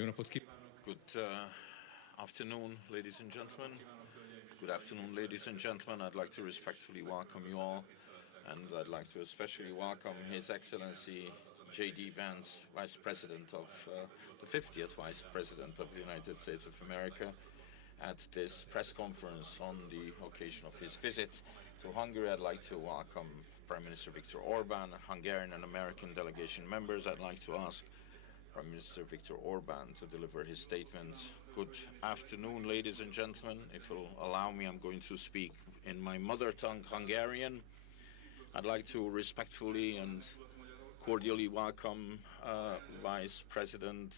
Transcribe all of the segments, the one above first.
Good afternoon, ladies and gentlemen. Good afternoon, ladies and gentlemen. I'd like to respectfully welcome you all, and I'd like to especially welcome His Excellency JD Vance, Vice President of the 50th Vice President of the United States of America, at this press conference on the occasion of his visit to Hungary. I'd like to welcome Prime Minister Viktor Orbán, Hungarian and American delegation members. I'd like to ask Prime Minister Viktor Orbán to deliver his statements. Good afternoon, ladies and gentlemen. If you'll allow me, I'm going to speak in my mother tongue, Hungarian. I'd like to respectfully and cordially welcome Vice President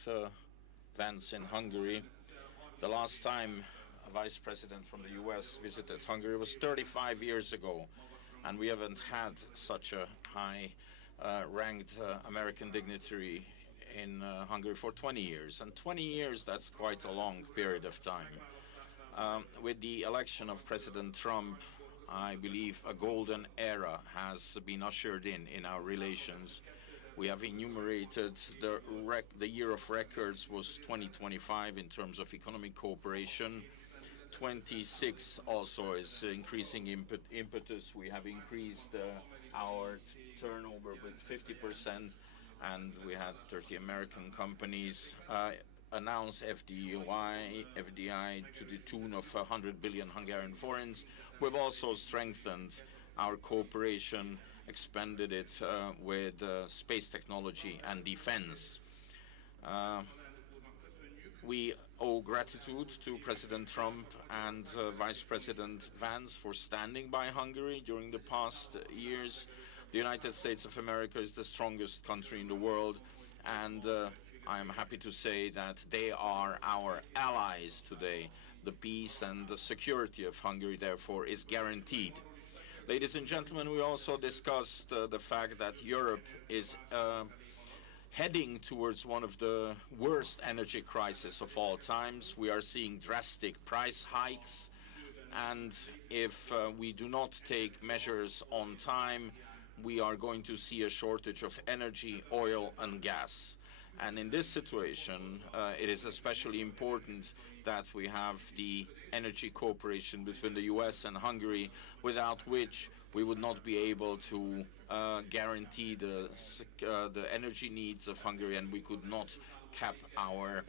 Vance in Hungary. The last time a Vice President from the US visited Hungary was 35 years ago, and we haven't had such a high-ranked American dignitary in Hungary for 20 years. And 20 years, that's quite a long period of time. With the election of President Trump, I believe a golden era has been ushered in our relations. We have enumerated the year of records was 2025 in terms of economic cooperation. 26 also is increasing impetus. We have increased our turnover with 50%, and we had 30 American companies announce FDI to the tune of 100 billion Hungarian forints. We've also strengthened our cooperation, expanded it with space technology and defense. We owe gratitude to President Trump and Vice President Vance for standing by Hungary during the past years. The United States of America is the strongest country in the world, and I am happy to say that they are our allies today. The peace and the security of Hungary, therefore, is guaranteed. Ladies and gentlemen, we also discussed the fact that Europe is heading towards one of the worst energy crises of all times. We are seeing drastic price hikes, and if we do not take measures on time, we are going to see a shortage of energy, oil, and gas. And in this situation, it is especially important that we have the energy cooperation between the US and Hungary, without which we would not be able to guarantee the energy needs of Hungary, and we could not cap our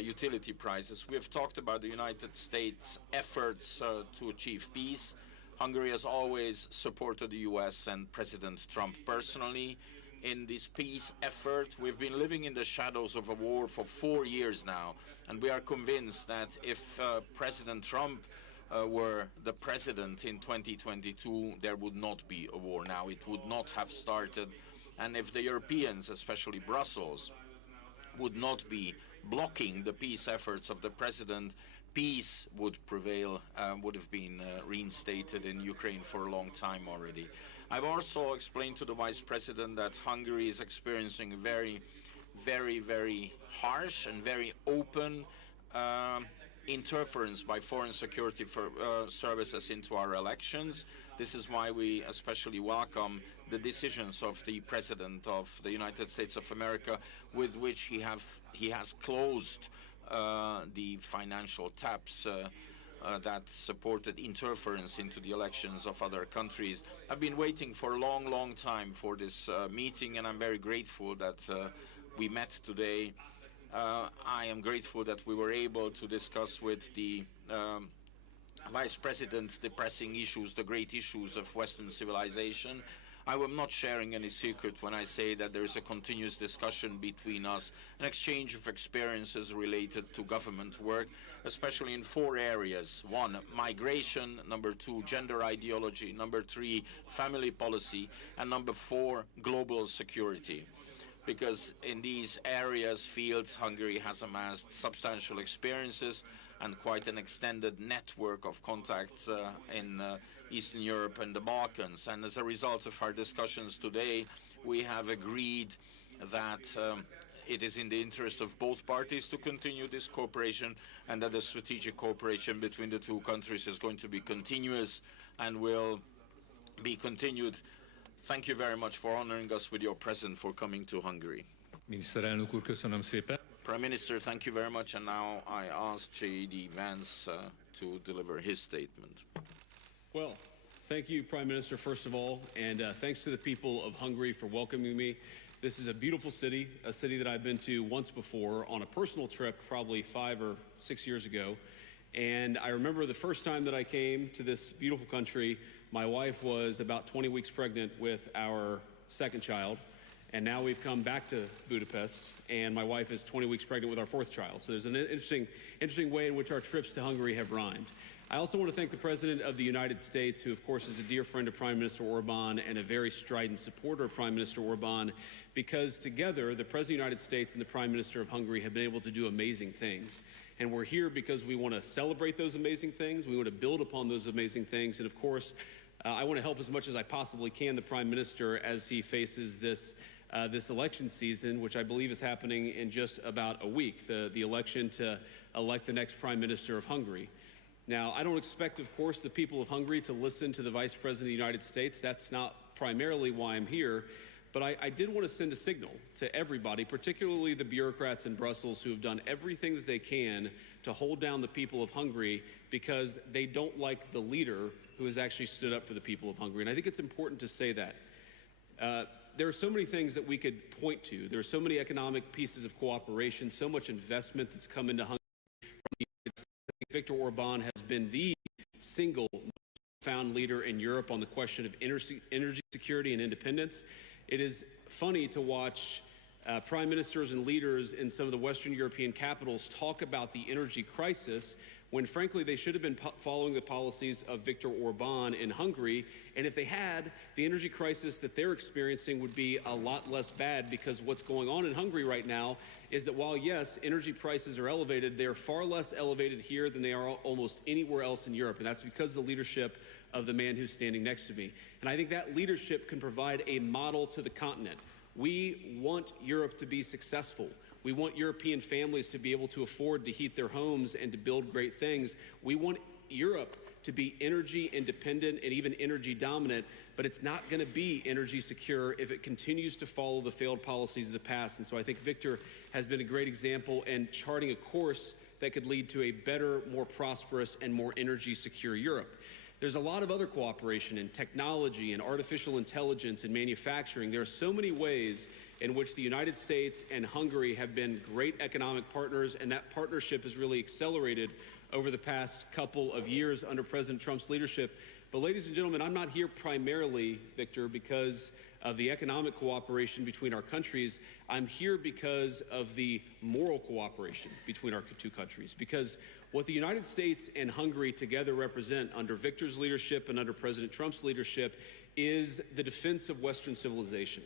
utility prices. We have talked about the United States' efforts to achieve peace. Hungary has always supported the US and President Trump personally in this peace effort. We've been living in the shadows of a war for 4 years now, and we are convinced that if President Trump were the president in 2022, there would not be a war now. It would not have started. And if the Europeans, especially Brussels, would not be blocking the peace efforts of the president, peace would prevail, would have been reinstated in Ukraine for a long time already. I've also explained to the Vice President that Hungary is experiencing very, very harsh and very open interference by foreign security services into our elections. This is why we especially welcome the decisions of the President of the United States of America, with which he has closed the financial taps that supported interference into the elections of other countries. I've been waiting for a long time for this meeting, and I'm very grateful that we met today. I am grateful that we were able to discuss with the Vice President the pressing issues, the great issues of Western civilization. I am not sharing any secret when I say that there is a continuous discussion between us, an exchange of experiences related to government work, especially in 4 areas. 1, migration. Number 2, gender ideology. Number 3, family policy. And number 4, global security. Because in these fields, Hungary has amassed substantial experiences and quite an extended network of contacts in Eastern Europe and the Balkans. And as a result of our discussions today, we have agreed that it is in the interest of both parties to continue this cooperation, and that the strategic cooperation between the 2 countries is going to be continuous and will be continued. Thank you very much for honoring us with your presence, for coming to Hungary. Miniszterelnök úr, köszönöm szépen. Prime Minister, thank you very much. And now I ask JD Vance to deliver his statement. Well, thank you, Prime Minister, first of all, and thanks to the people of Hungary for welcoming me. This is a beautiful city, a city that I've been to once before on a personal trip probably 5 or 6 years ago. And I remember the first time that I came to this beautiful country, my wife was about 20 weeks pregnant with our second child. And now we've come back to Budapest, and my wife is 20 weeks pregnant with our fourth child. So there's an interesting way in which our trips to Hungary have rhymed. I also want to thank the President of the United States, who of course is a dear friend of Prime Minister Orban and a very strident supporter of Prime Minister Orban, because together the President of the United States and the Prime Minister of Hungary have been able to do amazing things. And we're here because we want to celebrate those amazing things. We want to build upon those amazing things. And of course, I want to help as much as I possibly can the Prime Minister as he faces this election season, which I believe is happening in just about a week, the election to elect the next Prime Minister of Hungary. Now, I don't expect, of course, the people of Hungary to listen to the Vice President of the United States. That's not primarily why I'm here. But I did want to send a signal to everybody, particularly the bureaucrats in Brussels who have done everything that they can to hold down the people of Hungary because they don't like the leader who has actually stood up for the people of Hungary. And I think it's important to say that. There are so many things that we could point to. There are so many economic pieces of cooperation, so much investment that's come into Hungary. Viktor Orban has been the single most profound leader in Europe on the question of energy security and independence. It is funny to watch prime ministers and leaders in some of the Western European capitals talk about the energy crisis when, frankly, they should have been following the policies of Viktor Orban in Hungary. And if they had, the energy crisis that they're experiencing would be a lot less bad, because what's going on in Hungary right now is that while, yes, energy prices are elevated, they are far less elevated here than they are almost anywhere else in Europe. And that's because of the leadership of the man who's standing next to me. And I think that leadership can provide a model to the continent. We want Europe to be successful. We want European families to be able to afford to heat their homes and to build great things. We want Europe to be energy independent and even energy dominant, but it's not going to be energy secure if it continues to follow the failed policies of the past. And so I think Viktor has been a great example in charting a course that could lead to a better, more prosperous, and more energy secure Europe. There's a lot of other cooperation in technology and artificial intelligence and manufacturing. There are so many ways in which the United States and Hungary have been great economic partners, and that partnership has really accelerated over the past couple of years under President Trump's leadership. But ladies and gentlemen, I'm not here primarily, Viktor, because of the economic cooperation between our countries. I'm here because of the moral cooperation between our two countries, because what the United States and Hungary together represent under Viktor's leadership and under President Trump's leadership is the defense of Western civilization,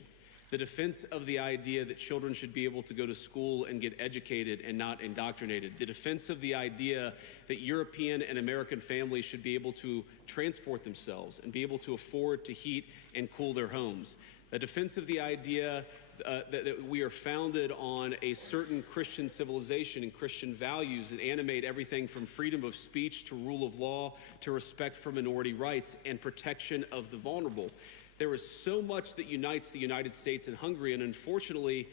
the defense of the idea that children should be able to go to school and get educated and not indoctrinated, the defense of the idea that European and American families should be able to transport themselves and be able to afford to heat and cool their homes, the defense of the idea that we are founded on a certain Christian civilization and Christian values that animate everything from freedom of speech to rule of law to respect for minority rights and protection of the vulnerable. There is so much that unites the United States and Hungary, and unfortunately,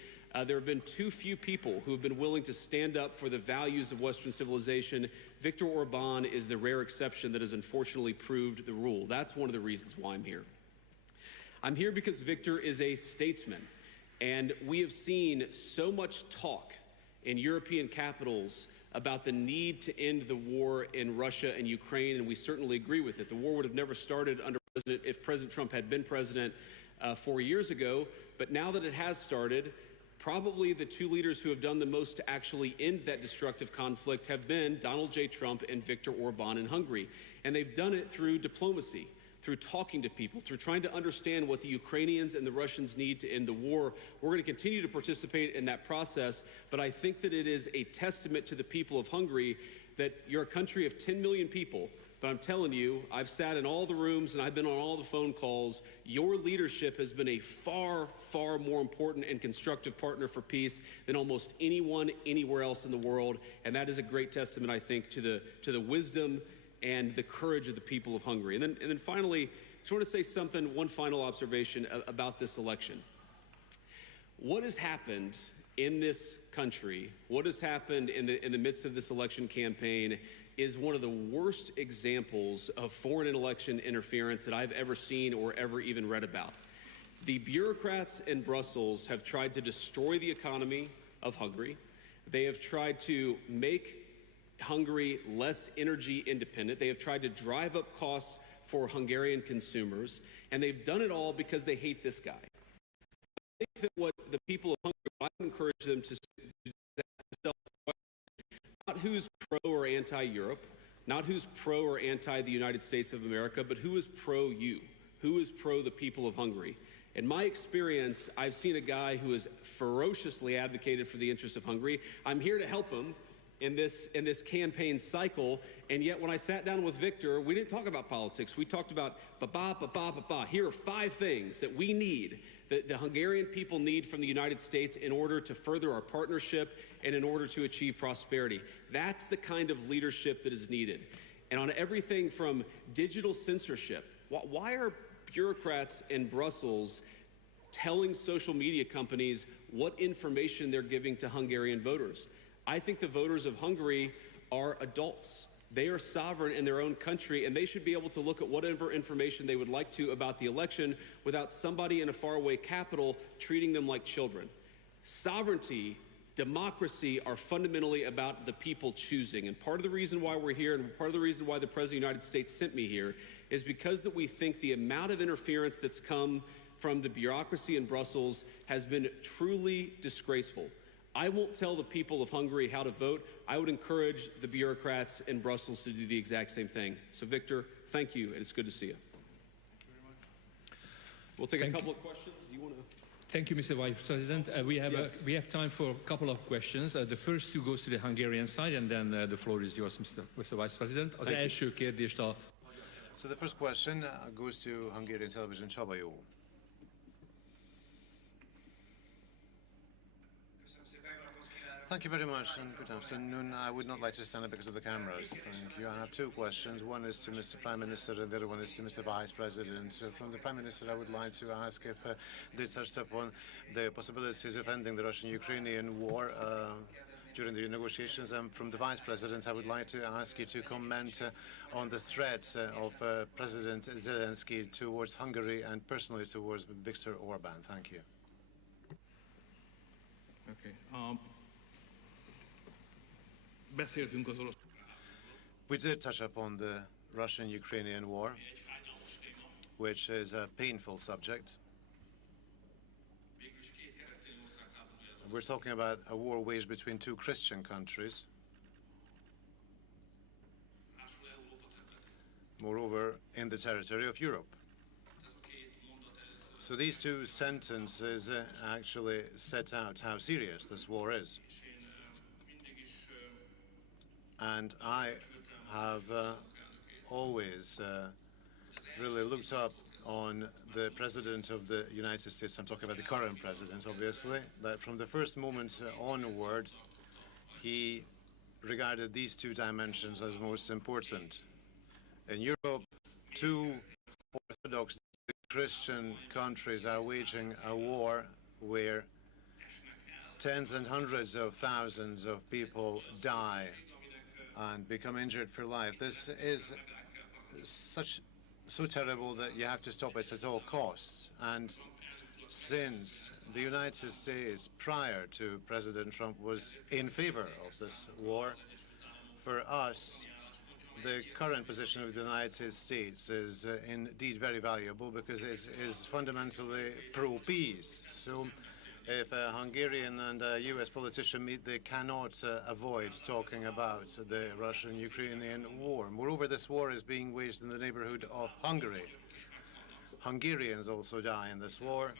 there have been too few people who have been willing to stand up for the values of Western civilization. Viktor Orban is the rare exception that has unfortunately proved the rule. That's one of the reasons why I'm here. I'm here because Viktor is a statesman. And we have seen so much talk in European capitals about the need to end the war in Russia and Ukraine, and we certainly agree with it. The war would have never started if President Trump had been president 4 years ago, but now that it has started, probably the two leaders who have done the most to actually end that destructive conflict have been Donald J. Trump and Viktor Orban in Hungary. And they've done it through diplomacy, through talking to people, through trying to understand what the Ukrainians and the Russians need to end the war. We're going to continue to participate in that process, but I think that it is a testament to the people of Hungary that you're a country of 10 million people, but I'm telling you, I've sat in all the rooms and I've been on all the phone calls. Your leadership has been a far, far more important and constructive partner for peace than almost anyone anywhere else in the world, and that is a great testament, I think, to the wisdom and the courage of the people of Hungary. And then finally, I just want to say one final observation about this election. What has happened in this country, what has happened in the midst of this election campaign is one of the worst examples of foreign election interference that I've ever seen or ever even read about. The bureaucrats in Brussels have tried to destroy the economy of Hungary. They have tried to make Hungary less energy independent. They have tried to drive up costs for Hungarian consumers, and they've done it all because they hate this guy. I think that what the people of Hungary, I would encourage them to ask themselves, not who's pro or anti-Europe, not who's pro or anti the United States of America, but who is pro you, who is pro the people of Hungary. In my experience, I've seen a guy who has ferociously advocated for the interests of Hungary. I'm here to help him in this campaign cycle, and yet when I sat down with Viktor, we didn't talk about politics. We talked about Here are 5 things that we need, that the Hungarian people need from the United States in order to further our partnership and in order to achieve prosperity. That's the kind of leadership that is needed. And on everything from digital censorship, why are bureaucrats in Brussels telling social media companies what information they're giving to Hungarian voters? I think the voters of Hungary are adults. They are sovereign in their own country, and they should be able to look at whatever information they would like to about the election without somebody in a faraway capital treating them like children. Sovereignty, democracy are fundamentally about the people choosing. And part of the reason why we're here, and part of the reason why the President of the United States sent me here, is because that we think the amount of interference that's come from the bureaucracy in Brussels has been truly disgraceful. I won't tell the people of Hungary how to vote. I would encourage the bureaucrats in Brussels to do the exact same thing. So, Viktor, thank you, and it's good to see you. Thank you very much. We'll take a couple of questions. Do you want to? Thank you, Mr. Vice President. We have time for a couple of questions. The first two goes to the Hungarian side, and then the floor is yours, Mr. Vice President. Az első kérdést a... So the first question goes to Hungarian television. Csaba jó. Thank you very much, and good afternoon. I would not like to stand up because of the cameras. Thank you. I have 2 questions. One is to Mr. Prime Minister, and the other one is to Mr. Vice President. From the Prime Minister, I would like to ask if they touched upon the possibilities of ending the Russian-Ukrainian war during the negotiations. And from the Vice President, I would like to ask you to comment on the threat of President Zelensky towards Hungary and personally towards Viktor Orbán. Thank you. Okay. Beszéltünk az orosz. We did touch upon the Russian-Ukrainian war, which is a painful subject. We're talking about a war waged between 2 Christian countries. Moreover, in the territory of Europe. So these 2 sentences actually set out how serious this war is. And I have always really looked up on the President of the United States. I'm talking about the current President, obviously, that from the first moment onward, he regarded these 2 dimensions as most important. In Europe, 2 Orthodox Christian countries are waging a war where tens and hundreds of thousands of people die and become injured for life. This is so terrible that you have to stop it at all costs. And since the United States, prior to President Trump, was in favor of this war, for us, the current position of the United States is indeed very valuable because it is fundamentally pro-peace. So if a Hungarian and a US politician meet, they cannot avoid talking about the Russian-Ukrainian war. Moreover, this war is being waged in the neighborhood of Hungary. Hungarians also die in this war,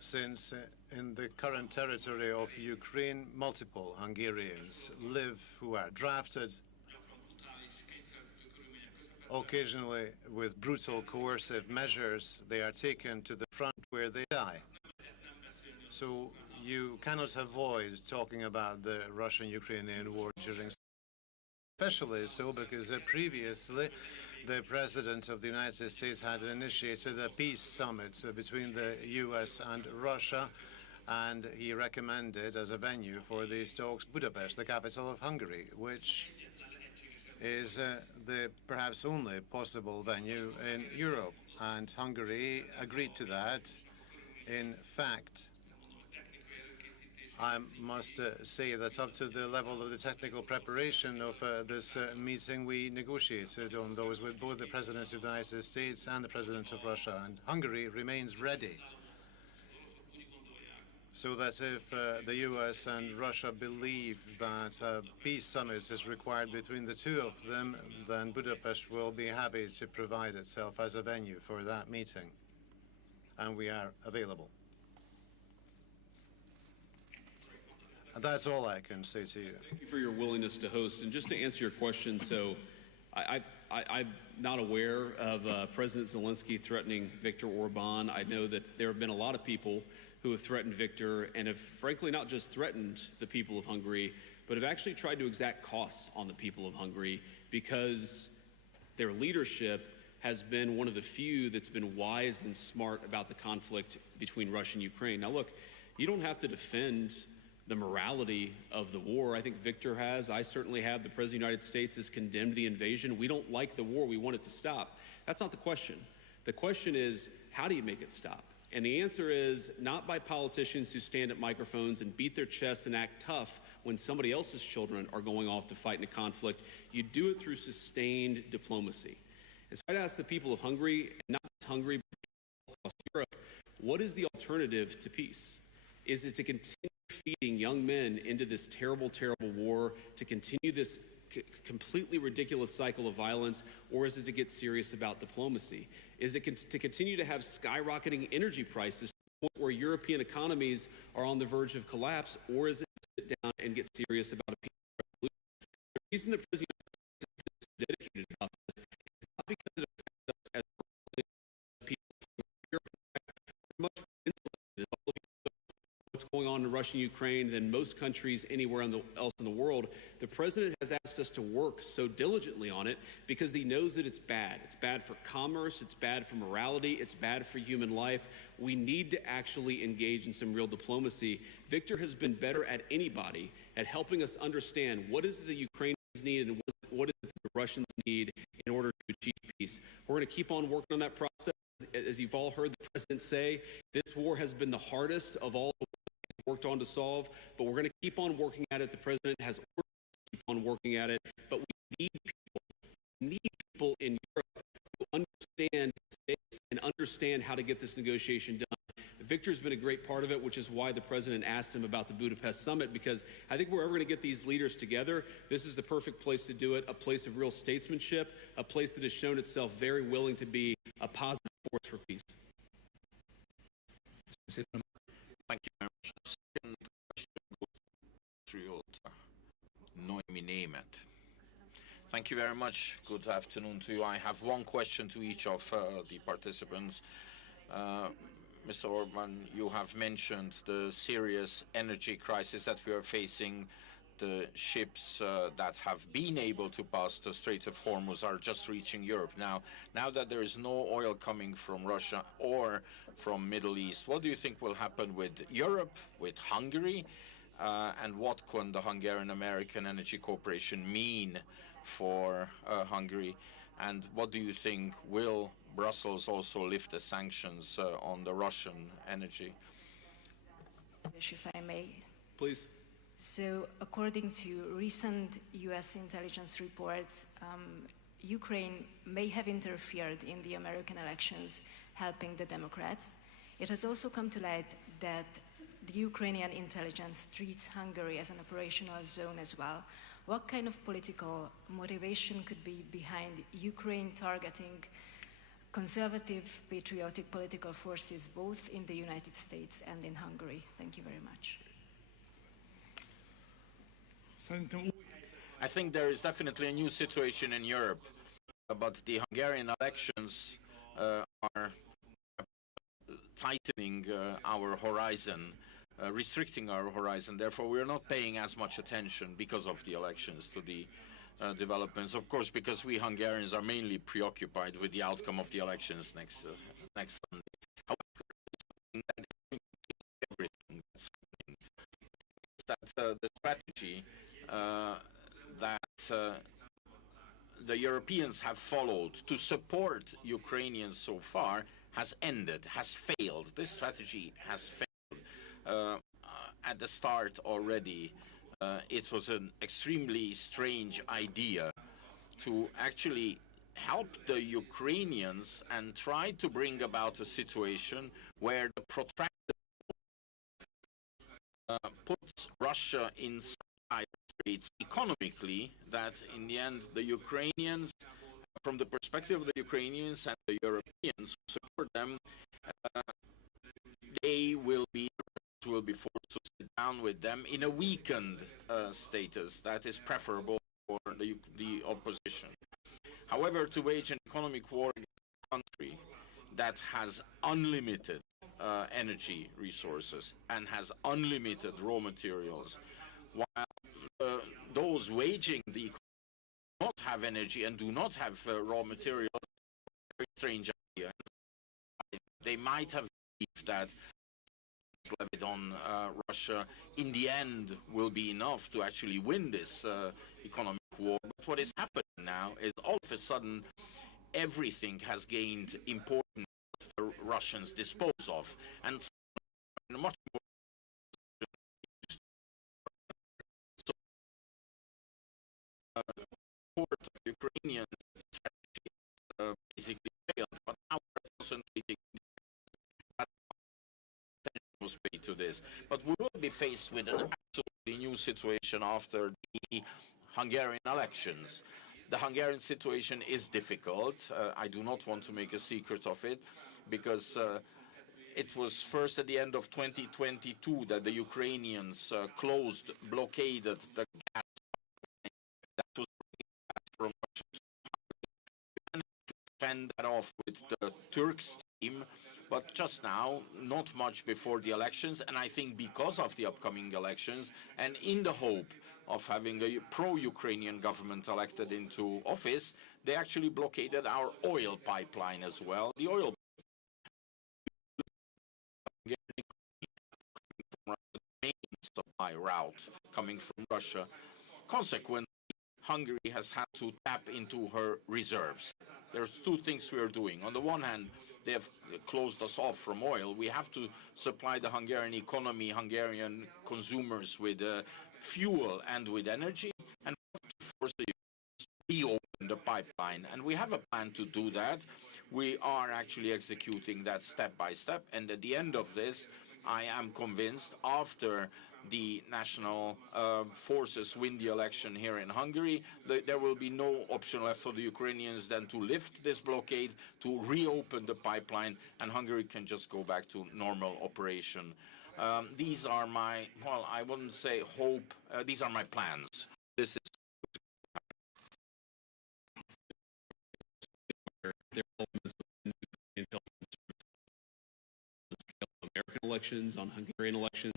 since in the current territory of Ukraine, multiple Hungarians live who are drafted, occasionally with brutal coercive measures. They are taken to the front where they die. So you cannot avoid talking about the Russian-Ukrainian war during, especially so because previously the President of the United States had initiated a peace summit between the US and Russia, and he recommended as a venue for these talks Budapest, the capital of Hungary, which is the perhaps only possible venue in Europe. And Hungary agreed to that. In fact, I must say that up to the level of the technical preparation of this meeting, we negotiated on those with both the President of the United States and the President of Russia, and Hungary remains ready. So that if the US and Russia believe that a peace summit is required between the two of them, then Budapest will be happy to provide itself as a venue for that meeting. And we are available. And that's all I can say to you. Thank you for your willingness to host. And just to answer your question, so I'm not aware of President Zelensky threatening Viktor Orban. I know that there have been a lot of people who have threatened Viktor and have frankly not just threatened the people of Hungary, but have actually tried to exact costs on the people of Hungary because their leadership has been one of the few that's been wise and smart about the conflict between Russia and Ukraine. Now look, you don't have to defend the morality of the war. I think Viktor has. I certainly have. The President of the United States has condemned the invasion. We don't like the war. We want it to stop. That's not the question. The question is, how do you make it stop? And the answer is not by politicians who stand at microphones and beat their chests and act tough when somebody else's children are going off to fight in a conflict. You do it through sustained diplomacy. And so I'd ask the people of Hungary, and not just Hungary, but across Europe, what is the alternative to peace? Is it to continue feeding young men into this terrible, terrible war, to continue this completely ridiculous cycle of violence, or is it to get serious about diplomacy? Is it to continue to have skyrocketing energy prices to the point where European economies are on the verge of collapse, or is it to sit down and get serious about a peaceful revolution? The reason the President is dedicated about this is not because it affects us as people of Europe. We're much more insulated, as all of you know, what's going on in Russia and Ukraine than most countries anywhere else in the world. The President has asked us to work so diligently on it because he knows that it's bad. It's bad for commerce, it's bad for morality, it's bad for human life. We need to actually engage in some real diplomacy. Viktor has been better at anybody at helping us understand what is the Ukrainians need and what is it the Russians need in order to achieve peace. We're going to keep on working on that process. As you've all heard the President say, this war has been the hardest of all the worked on to solve, but we're going to keep on working at it. The President has ordered us to keep on working at it, but we need people in Europe who understand stakes and understand how to get this negotiation done. Viktor's been a great part of it, which is why the President asked him about the Budapest summit, because I think we're ever going to get these leaders together, this is the perfect place to do it, a place of real statesmanship, a place that has shown itself very willing to be a positive force for peace. Thank you very much. The second question goes to Noemi Német. Thank you very much. Good afternoon to you. I have one question to each of the participants. Mr. Orban, you have mentioned the serious energy crisis that we are facing. The ships that have been able to pass the Strait of Hormuz are just reaching Europe. Now that there is no oil coming from Russia or from Middle East, what do you think will happen with Europe, with Hungary, and what can the Hungarian-American Energy Corporation mean for Hungary? And what do you think, will Brussels also lift the sanctions on the Russian energy? If I may. Please. So, according to recent US intelligence reports, Ukraine may have interfered in the American elections, helping the Democrats. It has also come to light that the Ukrainian intelligence treats Hungary as an operational zone as well. What kind of political motivation could be behind Ukraine targeting conservative, patriotic political forces both in the United States and in Hungary? Thank you very much. I think there is definitely a new situation in Europe, but the Hungarian elections are tightening our horizon, restricting our horizon. Therefore, we are not paying as much attention because of the elections to the developments. Of course, because we Hungarians are mainly preoccupied with the outcome of the elections next Sunday. However, everything that the strategy that the Europeans have followed to support Ukrainians so far has ended, has failed. This strategy has failed at the start already. It was an extremely strange idea to actually help the Ukrainians and try to bring about a situation where the protracted puts Russia in such straits economically that in the end the Ukrainians, from the perspective of the Ukrainians and the Europeans who support them, they will be forced to sit down with them in a weakened status that is preferable for the opposition. However, to wage an economic war in a country that has unlimited energy resources and has unlimited raw materials, while those waging the economy do not have energy and do not have raw materials, a very strange idea. They might have believed that levied on Russia in the end will be enough to actually win this economic war. But what is happening now is all of a sudden everything has gained importance the Russians dispose of, and much more so support of Ukrainian strategy basically failed, but now we're concentrating was paid to this. But we will be faced with an absolutely new situation after the Hungarian elections. The Hungarian situation is difficult. I do not want to make a secret of it, because it was first at the end of 2022 that the Ukrainians blockaded the gas that was from Russia to Hungary, and to fend that off with the Turks team. But just now, not much before the elections, and I think because of the upcoming elections, and in the hope of having a pro-Ukrainian government elected into office, they actually blockaded our oil pipeline as well. The oil main supply route coming from Russia. Consequently, Hungary has had to tap into her reserves. There's two things we are doing. On the one hand, they have closed us off from oil. We have to supply the Hungarian economy, Hungarian consumers with fuel and with energy, and we have to force the reopen the pipeline. And we have a plan to do that. We are actually executing that step by step. And at the end of this, I am convinced, after the national forces win the election here in Hungary, there will be no option left for the Ukrainians than to lift this blockade, to reopen the pipeline, and Hungary can just go back to normal operation. These are my, well, I wouldn't say hope, these are my plans. This is there are elements within the intelligence service, American elections, on Hungarian elections.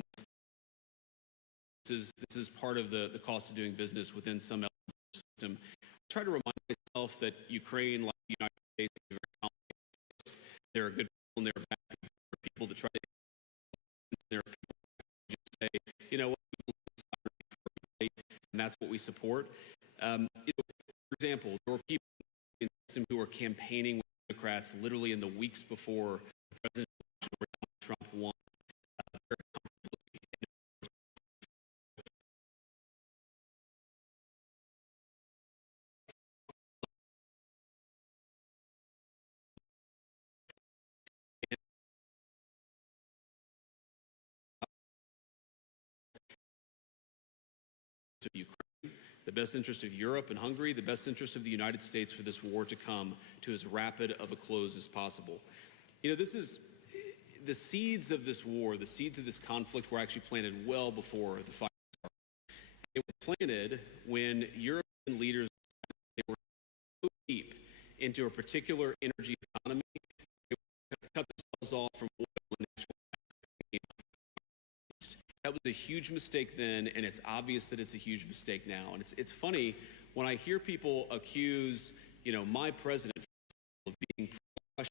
This is part of the cost of doing business within some elements of the system. I try to remind myself that Ukraine, like the United States, is a very complicated place. There are good people and there are bad people. There are people that try to, there are people that just say, you know what, and that's what we support. For example, there were people in the system who were campaigning with Democrats literally in the weeks before President Trump won. Of Ukraine, the best interest of Europe and Hungary, the best interest of the United States for this war to come to as rapid of a close as possible. You know, this is the seeds of this war, the seeds of this conflict were actually planted well before the fire started. They were planted when European leaders they were so deep into a particular energy economy, they cut themselves off from oil and natural gas. That was a huge mistake then, and it's obvious that it's a huge mistake now. And it's funny when I hear people accuse, you know, my president of being pro-Russian.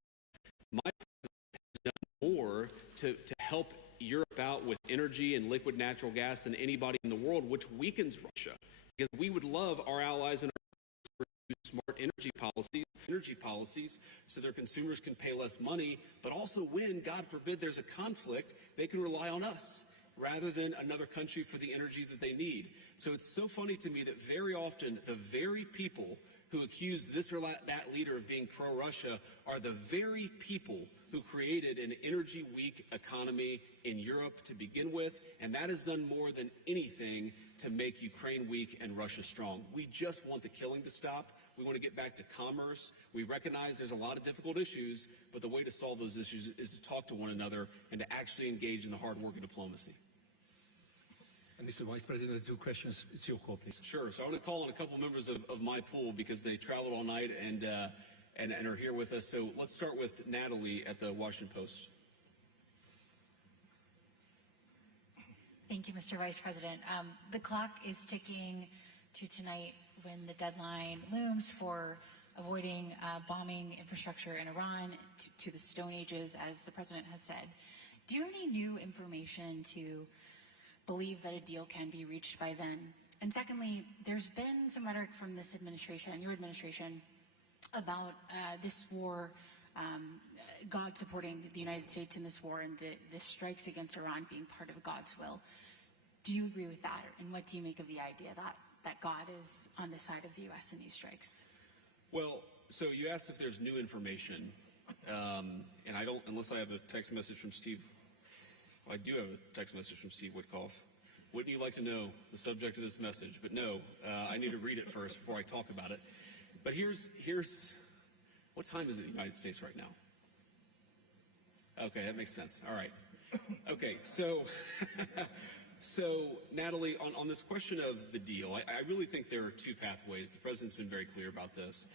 My president has done more to help Europe out with energy and liquid natural gas than anybody in the world, which weakens Russia. Because we would love our allies and our smart energy policies so their consumers can pay less money, but also when, God forbid, there's a conflict, they can rely on us rather than another country for the energy that they need. So it's so funny to me that very often the very people who accuse this or that leader of being pro-Russia are the very people who created an energy-weak economy in Europe to begin with, and that has done more than anything to make Ukraine weak and Russia strong. We just want the killing to stop. We want to get back to commerce. We recognize there's a lot of difficult issues, but the way to solve those issues is to talk to one another and to actually engage in the hard work of diplomacy. And Mr. Vice President, 2 questions. It's your call, please. Sure. So I want to call on a couple members of my pool because they traveled all night and are here with us. So let's start with Natalie at the Washington Post. Thank you, Mr. Vice President. The clock is ticking to tonight when the deadline looms for avoiding bombing infrastructure in Iran to the Stone Ages, as the President has said. Do you have any new information to believe that a deal can be reached by then? And secondly, there's been some rhetoric from this administration, your administration, about this war, God supporting the United States in this war and the strikes against Iran being part of God's will. Do you agree with that? And what do you make of the idea that God is on the side of the U.S. in these strikes? Well, so you asked if there's new information, and I don't, unless I have a text message from Steve. Well, I do have a text message from Steve Witkoff. Wouldn't you like to know the subject of this message? But no, I need to read it first before I talk about it. But here's what time is it in the United States right now? Okay, that makes sense. All right. Okay, so Natalie, on this question of the deal, I really think there are 2 pathways. The President's been very clear about this.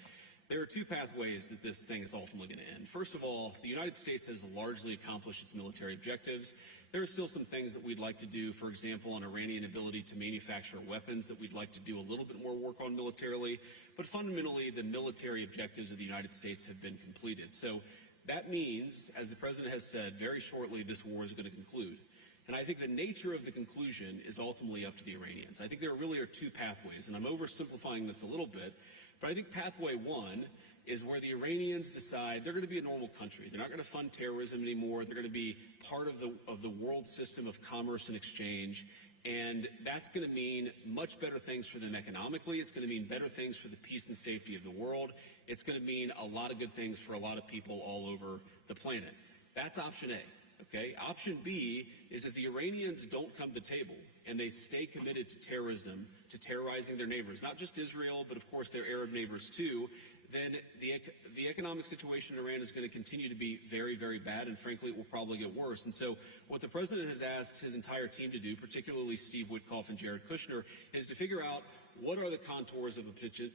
There are 2 pathways that this thing is ultimately going to end. First of all, the United States has largely accomplished its military objectives. There are still some things that we'd like to do, for example, on Iranian ability to manufacture weapons that we'd like to do a little bit more work on militarily. But fundamentally, the military objectives of the United States have been completed. So that means, as the President has said, very shortly this war is going to conclude. And I think the nature of the conclusion is ultimately up to the Iranians. I think there really are 2 pathways, and I'm oversimplifying this a little bit. But I think pathway 1 is where the Iranians decide they're going to be a normal country. They're not going to fund terrorism anymore. They're going to be part of the world system of commerce and exchange. And that's going to mean much better things for them economically. It's going to mean better things for the peace and safety of the world. It's going to mean a lot of good things for a lot of people all over the planet. That's option A. Okay? Option B is if the Iranians don't come to the table and they stay committed to terrorism, to terrorizing their neighbors, not just Israel, but of course their Arab neighbors too, then the economic situation in Iran is going to continue to be very, very bad, and frankly, it will probably get worse. And so what the President has asked his entire team to do, particularly Steve Witkoff and Jared Kushner, is to figure out what are the contours of a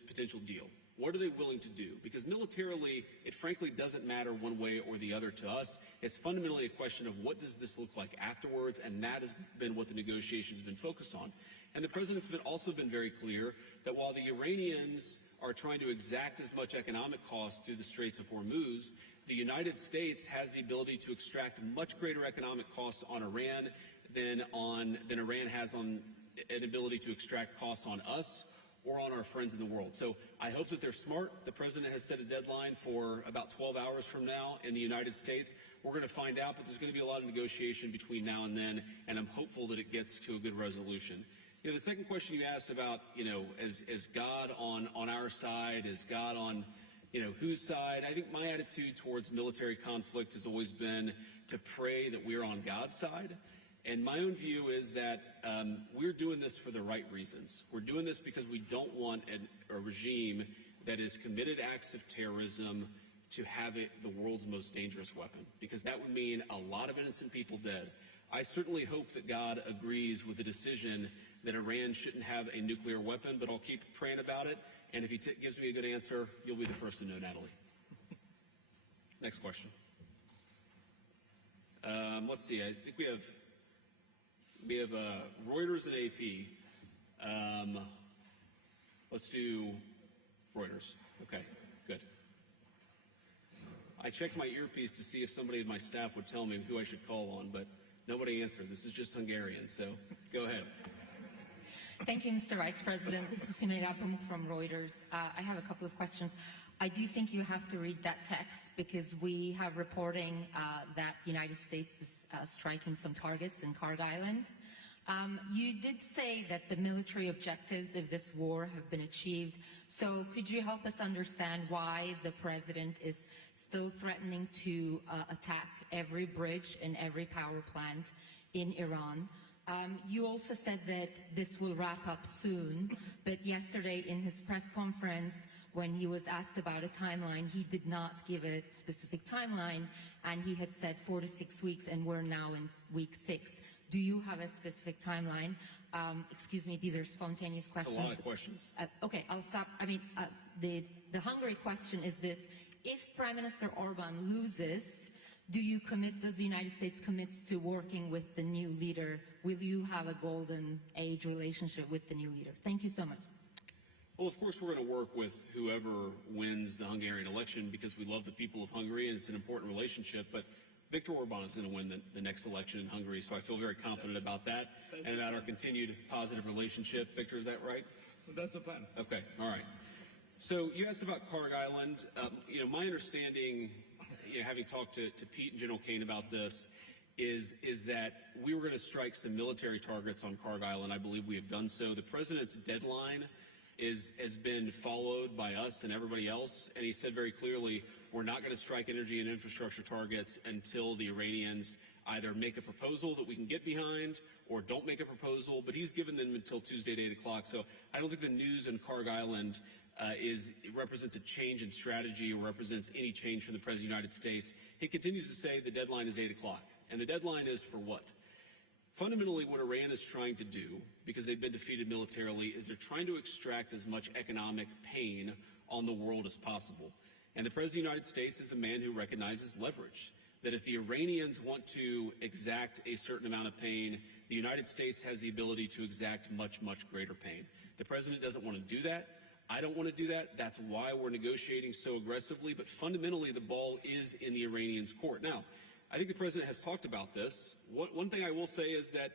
potential deal. What are they willing to do? Because militarily, it frankly doesn't matter one way or the other to us. It's fundamentally a question of what does this look like afterwards, and that has been what the negotiations have been focused on. And the President's also been very clear that while the Iranians are trying to exact as much economic cost through the Straits of Hormuz, the United States has the ability to extract much greater economic costs on Iran than Iran has on an ability to extract costs on us or on our friends in the world. So I hope that they're smart. The President has set a deadline for about 12 hours from now in the United States. We're going to find out, but there's going to be a lot of negotiation between now and then, and I'm hopeful that it gets to a good resolution. You know, the second question you asked about, you know, is God on our side? Is God on, you know, whose side? I think my attitude towards military conflict has always been to pray that we're on God's side. And my own view is that we're doing this for the right reasons. We're doing this because we don't want a regime that has committed acts of terrorism to have it the world's most dangerous weapon, because that would mean a lot of innocent people dead. I certainly hope that God agrees with the decision that Iran shouldn't have a nuclear weapon, but I'll keep praying about it. And if he gives me a good answer, you'll be the first to know, Natalie. Next question. Let's see. I think we have Reuters and AP. Let's do Reuters. Okay, good. I checked my earpiece to see if somebody in my staff would tell me who I should call on, but Nobody answered. This is just Hungarian, so go ahead. Thank you, Mr. Vice President. This is Sunay Rapamuk from Reuters. I have a couple of questions. I do think you have to read that text because we have reporting that the United States is striking some targets in Karg Island. You did say that the military objectives of this war have been achieved. So could you help us understand why the President is still threatening to attack every bridge and every power plant in Iran? You also said that this will wrap up soon, but yesterday in his press conference, when he was asked about a timeline, he did not give a specific timeline, and he had said 4 to 6 weeks, and we're now in week 6. Do you have a specific timeline? Excuse me, these are spontaneous questions. That's a lot of questions. Okay, I'll stop. I mean, the Hungary question is this. If Prime Minister Orban loses, does the United States commit to working with the new leader? Will you have a golden age relationship with the new leader? Thank you so much. Well, of course, we're going to work with whoever wins the Hungarian election because we love the people of Hungary and it's an important relationship. But Viktor Orban is going to win the next election in Hungary, so I feel very confident about that and about our continued positive relationship. Victor, is that right? That's the plan. Okay, all right. So you asked about Karg Island. My understanding, having talked to Pete and General Kane about this, is that we were going to strike some military targets on Karg Island. I believe we have done so. The president's deadline has been followed by us and everybody else, and he said very clearly, we're not going to strike energy and infrastructure targets until the Iranians either make a proposal that we can get behind or don't make a proposal, but he's given them until Tuesday at 8 o'clock. So I don't think the news in Karg Island represents a change in strategy or represents any change from the President of the United States. He continues to say the deadline is 8 o'clock, and the deadline is for what? Fundamentally, what Iran is trying to do, because they've been defeated militarily, is they're trying to extract as much economic pain on the world as possible. And the President of the United States is a man who recognizes leverage, that if the Iranians want to exact a certain amount of pain, the United States has the ability to exact much, much greater pain. The President doesn't want to do that. I don't want to do that. That's why we're negotiating so aggressively. But fundamentally, the ball is in the Iranians' court. Now, I think the President has talked about this. One thing I will say is that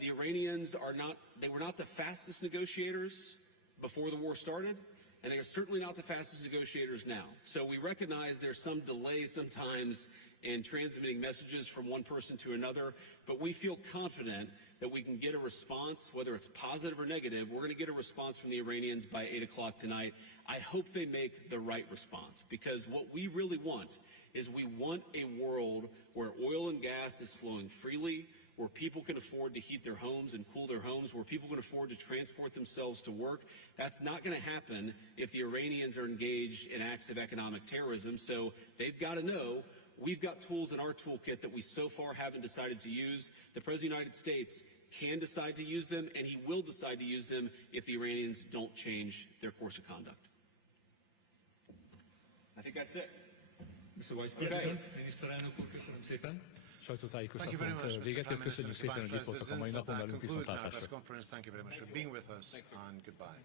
the Iranians were not the fastest negotiators before the war started, and they are certainly not the fastest negotiators now. So we recognize there's some delay sometimes in transmitting messages from one person to another, but we feel confident that we can get a response, whether it's positive or negative. We're going to get a response from the Iranians by 8 o'clock tonight. I hope they make the right response, because what we really want is we want a world where oil and gas is flowing freely, where people can afford to heat their homes and cool their homes, where people can afford to transport themselves to work. That's not going to happen if the Iranians are engaged in acts of economic terrorism. So they've got to know we've got tools in our toolkit that we so far haven't decided to use. The President of the United States can decide to use them, and he will decide to use them if the Iranians don't change their course of conduct. I think that's it. Mr. Vice President, miniszterelnök úr, köszönöm szépen. Sajtótájékoztatót véget ért, köszönjük szépen, hogy itt voltak a mai napon velünk, viszontlátásra. Thank you very much for being with us, and goodbye.